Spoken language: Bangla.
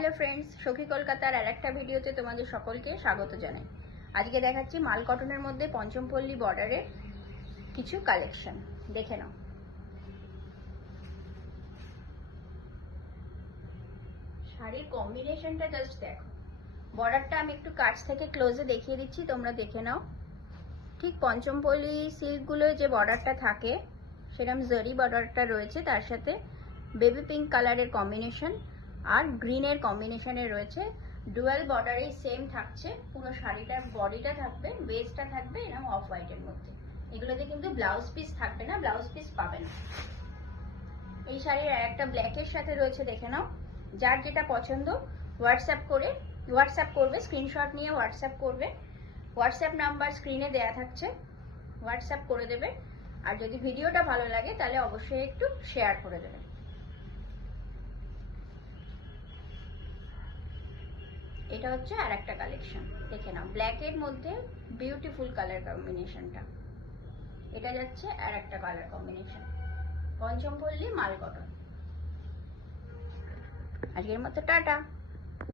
হ্যালো ফ্রেন্ডস, সখী কলকাতার আরেকটা ভিডিওতে তোমাদের সকলকে স্বাগত জানাই। আজকে দেখাচ্ছি মাল কটনের মধ্যে পঞ্চমপল্লী বর্ডারের কিছু কালেকশন, দেখে নাও। শাড়ির কম্বিনেশনটা জাস্ট দেখো। বর্ডারটা আমি একটু কাছ থেকে ক্লোজে দেখিয়ে দিচ্ছি, তোমরা দেখে নাও। ঠিক পঞ্চমপল্লী সিল্কগুলোয় যে বর্ডারটা থাকে সেরকম জরি বর্ডারটা রয়েছে, তার সাথে বেবি পিঙ্ক কালারের কম্বিনেশন আর গ্রিনের কম্বিনেশনে রয়েছে। ডুয়াল বর্ডারেই সেম থাকছে, পুরো শাড়িটার বডিটা থাকবে, বেসটা থাকবে এরকম অফ হোয়াইটের মধ্যে। এগুলোতে কিন্তু ব্লাউজ পিস থাকবে না, ব্লাউজ পিস পাবে না। এই শাড়ির একটা ব্ল্যাকের সাথে রয়েছে, দেখে নাও। যার যেটা পছন্দ হোয়াটসঅ্যাপ করবে, স্ক্রিনশট নিয়ে হোয়াটসঅ্যাপ করবে। হোয়াটসঅ্যাপ নাম্বার স্ক্রিনে দেয়া থাকছে, হোয়াটসঅ্যাপ করে দেবে। আর যদি ভিডিওটা ভালো লাগে তাহলে অবশ্যই একটু শেয়ার করে দেবে। এটা হচ্ছে আর একটা কালেকশন, দেখে নাও। ব্ল্যাকের মধ্যে বিউটিফুল কালার কম্বিনেশনটা, এটা যাচ্ছে আর একটা কালার কম্বিনেশন। পঞ্চমপল্লী মাল কটন। আজকের মতো টাটা।